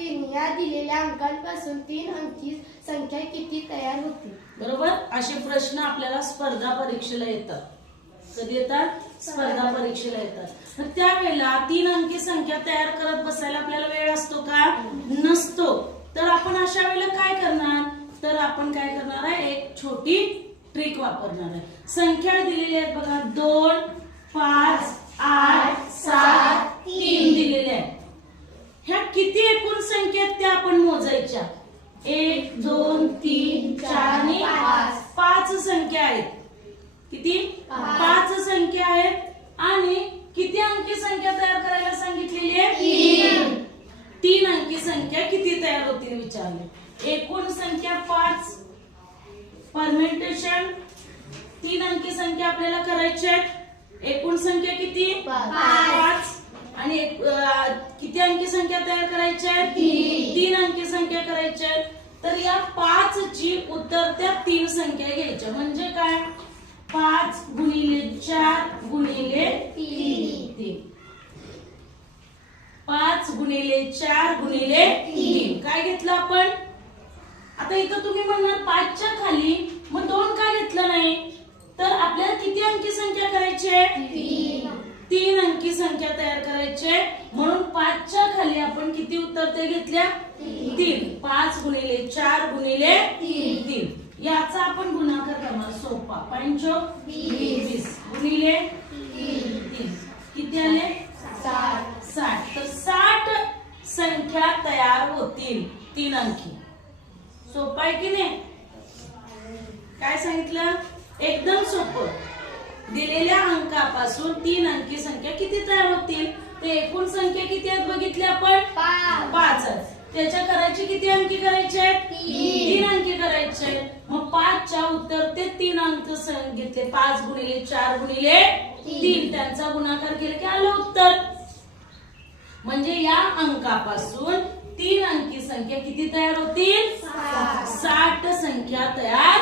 3 या दिलेल्या अंकांपासून 3 अंकी संख्या किती तयार होतील? बरोबर. असे प्रश्न आपल्याला स्पर्धा परीक्षेला येतात. कधी येतात? स्पर्धा परीक्षेला येतात. तर त्यावेळेला 3 अंकी संख्या तयार करत बसायला आपल्याला वेळ असतो का? नसतो. तर आपण अशा वेळेला काय करणार? तर आपण काय करणार आहे? एक छोटी ट्रिक वापरणार आहे. संख्या दिलेली आहेत बघा, 2 5 8 7 3 दिलेल्या आहेत. ह्या किती एकूण संख्या आहेत त्या आपण मोजायच्या. 1 2 3 4 आणि 5 संख्या आहेत. किती? 5 संख्या आहेत आणि किती अंकी संख्या तयार करायला सांगितलेली आहे? 3 अंकी संख्या किती तयार होतील विचारले. एकूण संख्या 5, परम्युटेशन 3 अंकी संख्या आपल्याला करायची आहे. एकूण संख्या किती? 5 आणि किती अंकी संख्या तयार करायची आहे? 3 अंकी संख्या करायची आहे. तर या 5 ची उतरत्या 3 संख्या घ्यायच्या. म्हणजे काय? 5 गुणिले 4 गुणिले 3. 5 गुणिले 4 गुणिले 3 काय घेतलं आपण? आता इथं तुम्ही म्हणणार 5 च्या खाली मग 2 का घेतलं नाही? तर आपल्याला किती अंकी संख्या करायची आहे? 3 अंकी संख्या तयार करायची आहे. म्हणून 5 च्या खाली आपण किती उतरते घेतल्या? 3. 5 गुणिले 4 गुणिले 3. याचा आपण गुणाकार करणार. सोपा. 5 20 गुणिले 3 किती आले? 60. तर 60 संख्या तयार होतील 3 अंकी. सोपा आहे की नाही? काय सांगितलं? एकदम सोपं. दिलेल्या अंकापासून 3 अंकी संख्या किती तयार होतील? ते एकूण संख्या किती आहेत बघितली आपण? 5 आहेत. त्याच्या करायची किती अंकी करायचे? 3 अंकी करायचे. मग 5 च्या उत्तर ते 3 अंक घेतले. 5 गुणिले 4 गुणिले 3 त्यांचा गुणाकार केला की आलं उत्तर. म्हणजे या अंकापासून 3 अंकी संख्या किती तयार होतील? 60 संख्या तयार